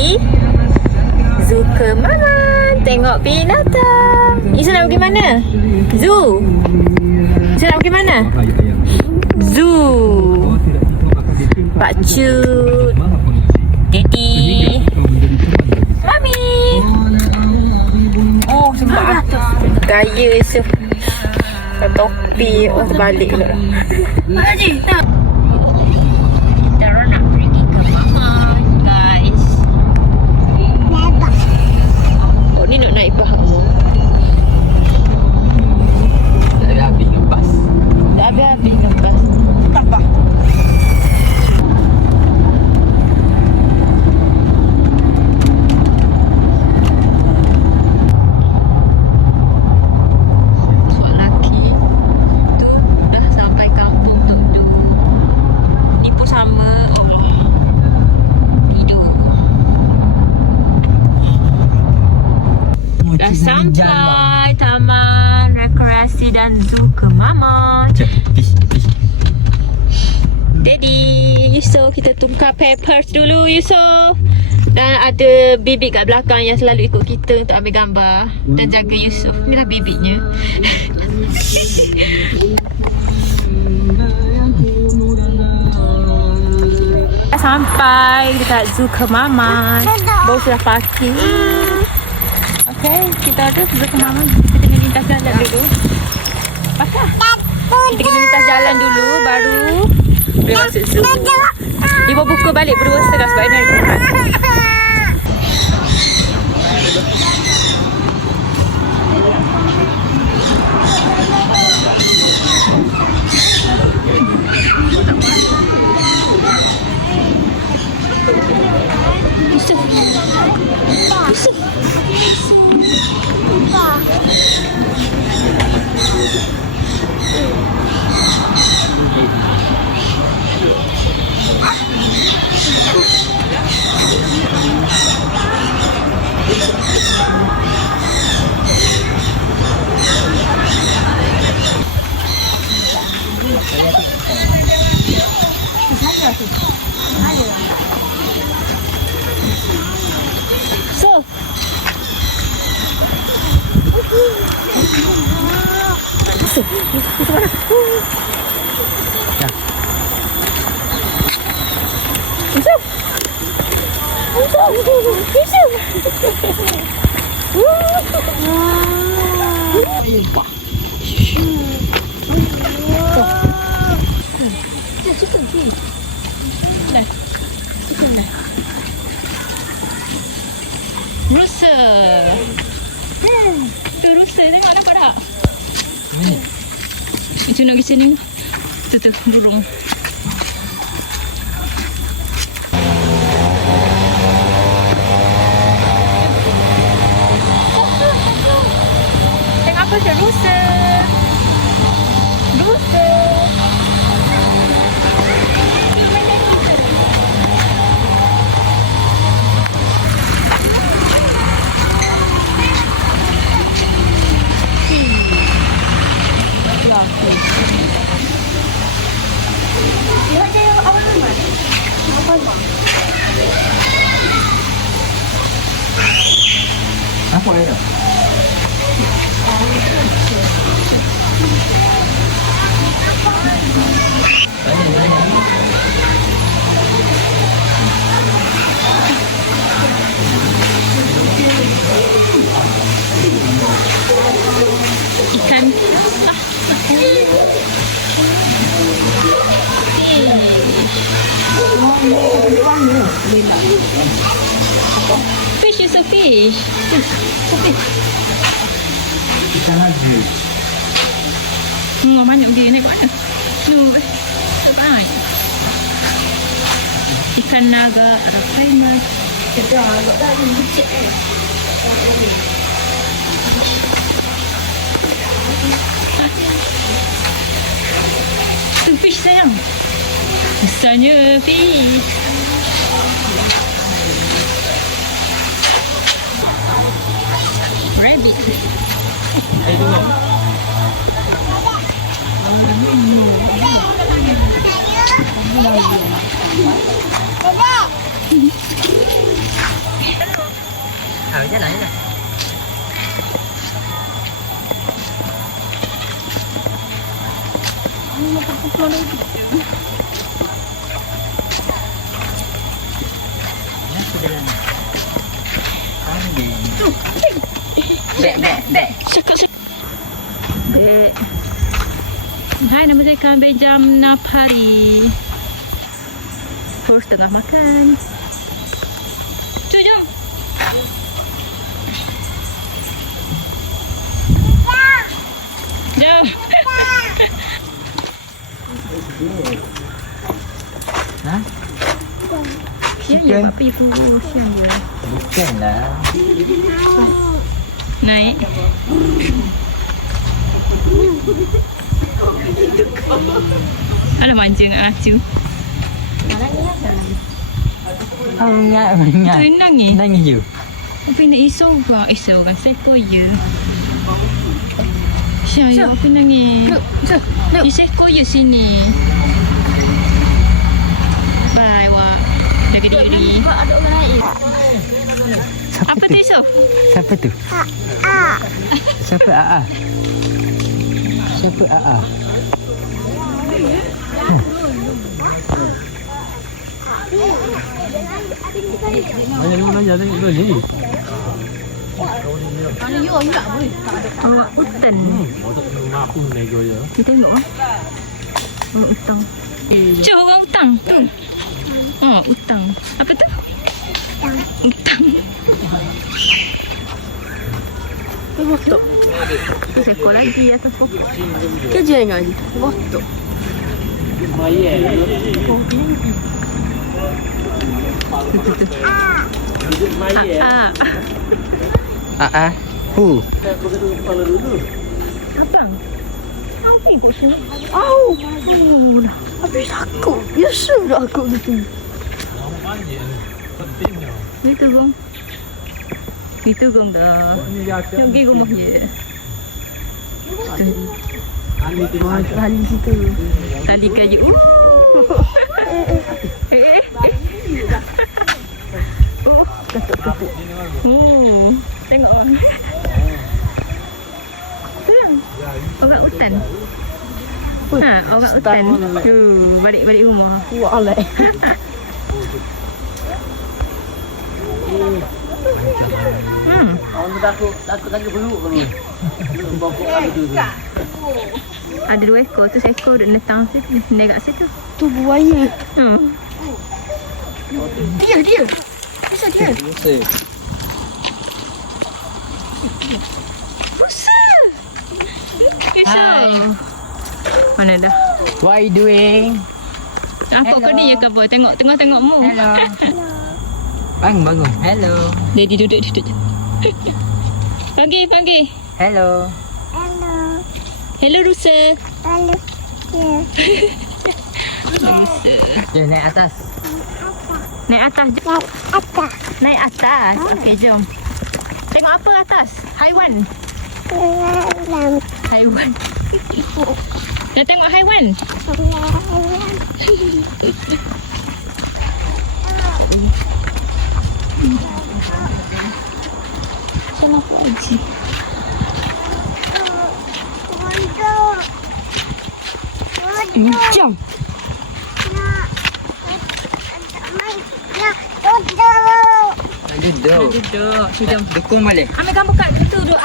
pergi zoo ke Maman. Tengok binatang. Yusof nak pergi mana? Zoo. Yusof nak pergi mana? Zoo. Pak Cut, Daddy, Mami. Oh, sebab gaya Yusof. Topi. Oh, terbalik pula. Haji, tak. Kita nak pergi ke Maman, guys. Oh, ni nak naik pahak. Tak ada habis ngebas. Tak habis-habis ngebas. Tak apa. Sampai Taman Rekreasi dan Zoo ke Maman. Daddy, Yusof, kita tungkar papers dulu, Yusof. Dan ada bibik kat belakang yang selalu ikut kita untuk ambil gambar dan jaga Yusof. Inilah bibiknya. Sampai dekat Zoo ke Maman. Baru sudah parking. Okay, kita ada Zoo ke Maman. Kita kena lintas jalan dulu. Pasal? Kita kena lintas jalan dulu baru boleh masuk zoo. Ibu buka balik berdua setengah sebab ini hari Jumaat. Yusof. Yusof. So, rusa. Tu rusa, tengok nampak tak? Kita nak pergi sini. Tu burung. Tengok apa tu rusa. Rusa. Apa dia? Ikan. Fish is a fish. Ikan lagi. Mana pergi naik mana? Ikan naga ada famous. Kita agak dah kecil. Tu fish sayang. Besarnya fish. Rabbit. Jalan je. Bek. Bek. Hai, nama saya Kambing jam 6 hari. Terus tengah makan. Cuy, jom. Jom. Ha? Siang je papi pun. Siang je. Bukanlah. Naik. Alah manja nak acu. Ingat. Tu nangis. Nangis je. Apa nak isau kan seko je. Siang je apa nangis. Di seko je sini. Bye wak. Jaga diri. Apa tu Isu? Siapa tu? Siapa AA? Siapa AA? Awak hutan. Kita tengok ah. Orang hutang. Cuk, orang hutang. Tu. Oh, hutang. Apa tu? Hutang. Botok. Tu seekor lagi atas pokok. Kerja ingat ni. Botok. Tu. AA? Who? Abang. Apa ikut sini? Au. Habis aku. Ya sudah aku tu. Itu gong. Itu gong dah. Jom pergi rumah je. Tali situ. Tali kayu. Ketuk-ketuk. Tengok. Tu yang orang hutan. Ha, orang hutan. Tu, balik rumah. Walai. Takut lagi peluk kamu. Bokok tu. Ada 2 ekor tu, seekor duduk netang situ, naik kat situ. Tu buaya. Dia. Bisa dia. Rusa. Hai. Mana dah? What are you doing? Apa kau ni ya ke apa? Tengok mu. Hello. Bangun. Hello. Dia duduk. Panggil. Hello. Hello Rusa. Jom naik atas. Naik atas. Naik atas. Okey, jom. Tengok apa atas? Haiwan. Dah tengok haiwan? Salah lagi. Jom. Duduk. Jom. Dukung balik. Ambil gambar kat situ duduk.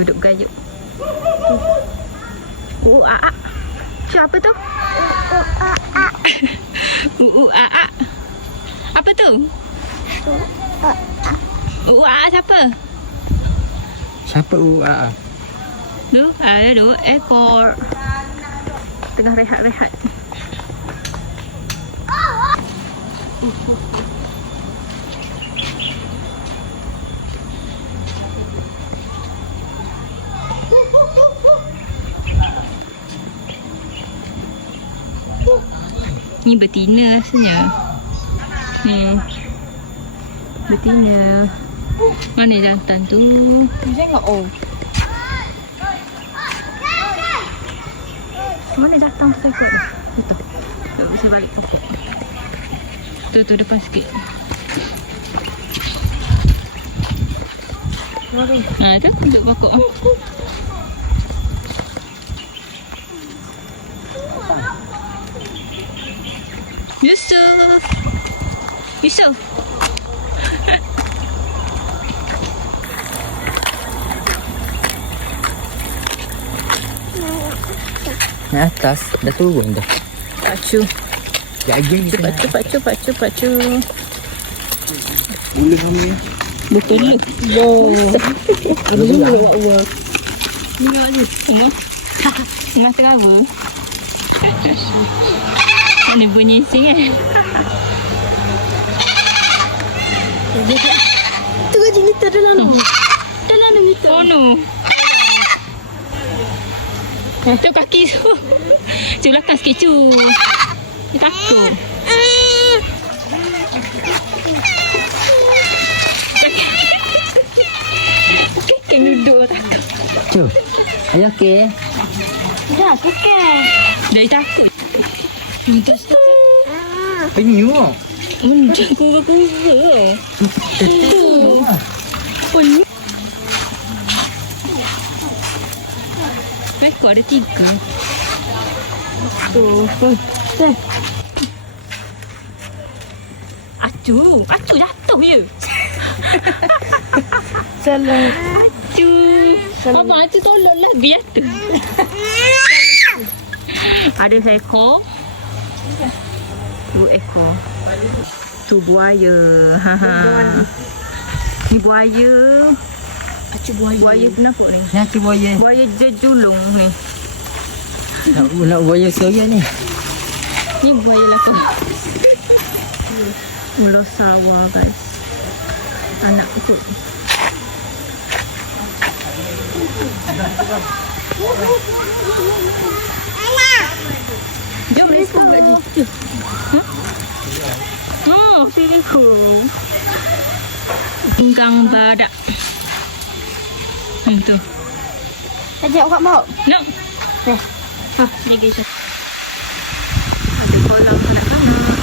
Duduk gayuk. Siapa tu? Apa tu? Siapa? Siapa AA? Tu, ada 2 ekor. Tengah rehat-rehat. Ni betina rasanya. Ni. Betina. Mana jantan tu? Tengok Mana datang seekor ni? Itu. Tak bisa balik pokok. Tu depan sikit. Tu duduk pokok. Yusuf. Yusuf. Ni atas dah turun dah. Pacu. Jajan kita. Pacu. Boleh kami ya. Betul ni. Tengah terawa. Mana bunyi sing Tu gaji meter dalam. Dalam meter. Oh no. Tu kaki tu. Cu belakang sikit cu. Dia takut. Kan duduk takut. Tu. Ayo okey. Dah, bukan. Dia takut. Penyuk. Macam kurang-kurang. Penyuk. Rekod ada 3. Acu jatuh je. Salah. Acu. Mama acu tolonglah biar tu. Ada seekor. 2 ekor. Tu buaya. Ni buaya. Acu buaya. Buaya kenapa ni? Ni aku buaya. Buaya dia julung ni. Nak buaya soya ni. Ni buaya lapa. Mula sawah guys. Anak ikut. Jom rekod kat situ. Assalamualaikum. Tunggang badak. Tu. Ajak awak mau. No. Ni guys. Ada kolam kanak-kanak.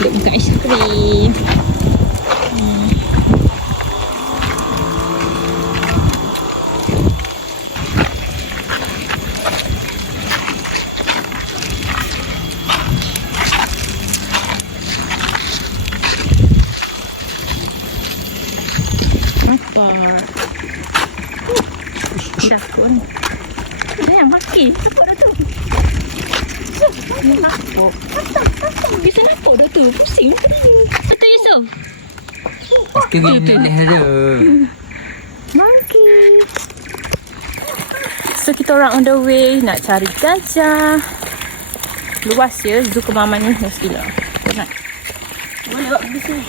Boleh makan aiskrim. Dakun. Dia maki. Apa dah tu? Nampak. Bisa nampak dah tu. Pusing. Betul Yusuf? Sekali ni ada. Monkey. So kita orang on the way nak cari gajah. Luas ya zoo Kemaman ni. Gila. Jangan. Boleh buat pergi sini.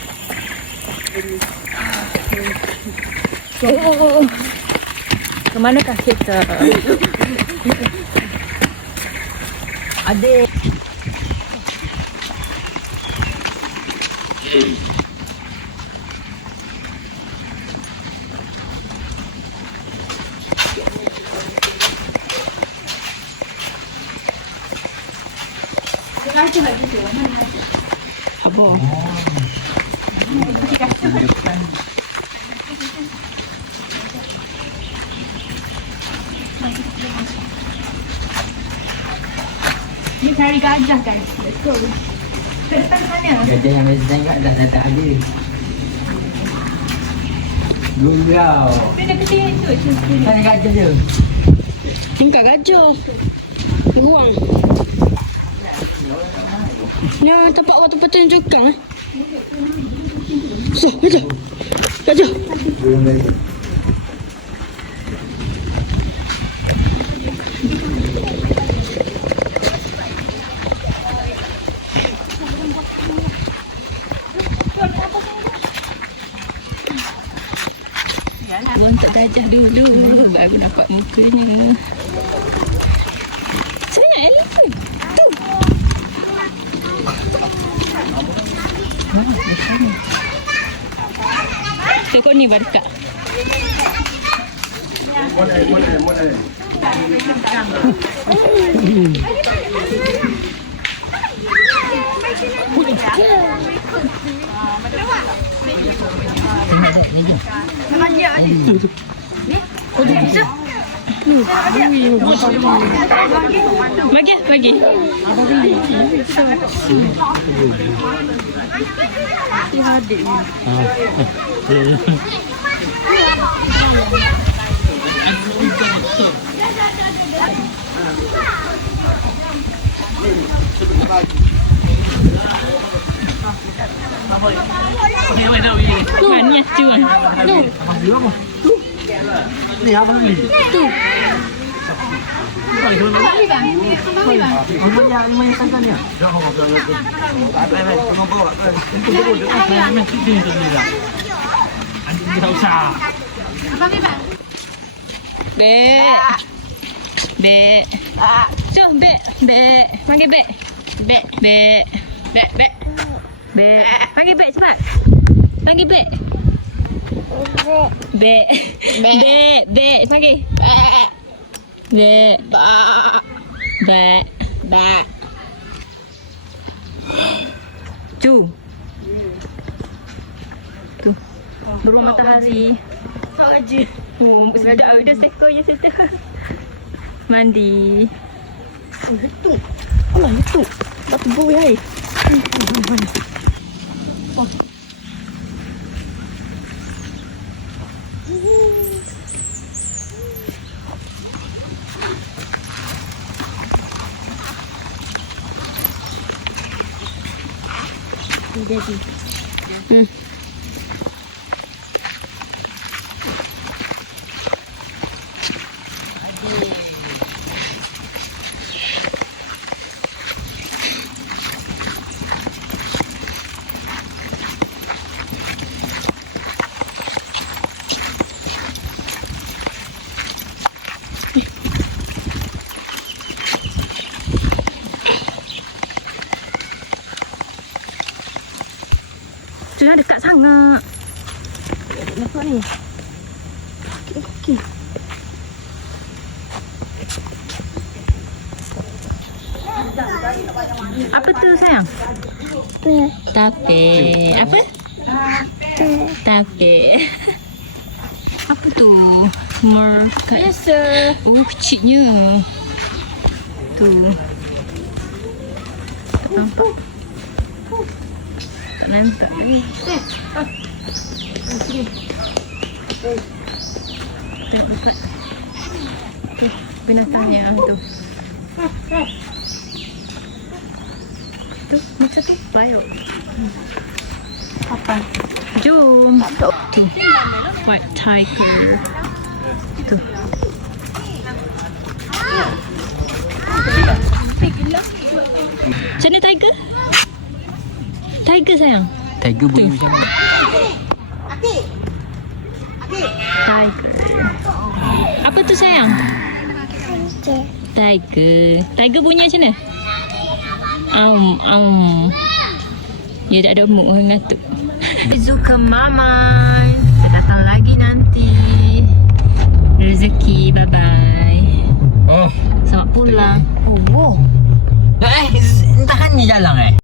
Oh. Kemanakah kita? Adik. Apa? Ni cari gajah guys. Let's go. Ke depan sana. Gajah yang biasa tengok dah tak ada. Gurau. Dia kecil tu. Mana gajah dia? Tingkat gajah. Ruang. Ni tempat waktu pertunjukan. So, gajah. Gajah. Belum gajah. Bontot gajah dulu baru nampak mukanya. Saya elephant. Tu. Di sana. Tengok ni barka. Bagi. Manis cuan. Ni apa ni? Bek. Jom bek. Panggil bek. Bek. Panggil bek cepat. Panggil bek. Bek. Panggil. Bek. Cu. Tu. Burung matahari. Sedap dia seko je situ. Mandi. Itu. Alah itu. Batu boy hai. Jadi. Jangan dekat sangat. Nampak ni. Okey. Apa tu sayang? Tape. Apa? Tape. Apa tu? Biasa. Oh, kecilnya. Tu. Nampak? Tak nampak lagi. Tengok dekat. Tu, binatang yang tu. Tu, macam tu. Bayok. Apa? Jom. Tu. White tiger. Tu. Macam mana tiger? Tiger sayang. Tiger Tu. bunyi macam Tiger. Apa tu sayang? Tiger. Tiger bunyi macam mana? Dia tak ada umur orang ngatuk. Zuka Maman. Kita datang lagi nanti. Rezeki, bye-bye. Oh. Selamat pulang. Oh. Entah kan ni jalan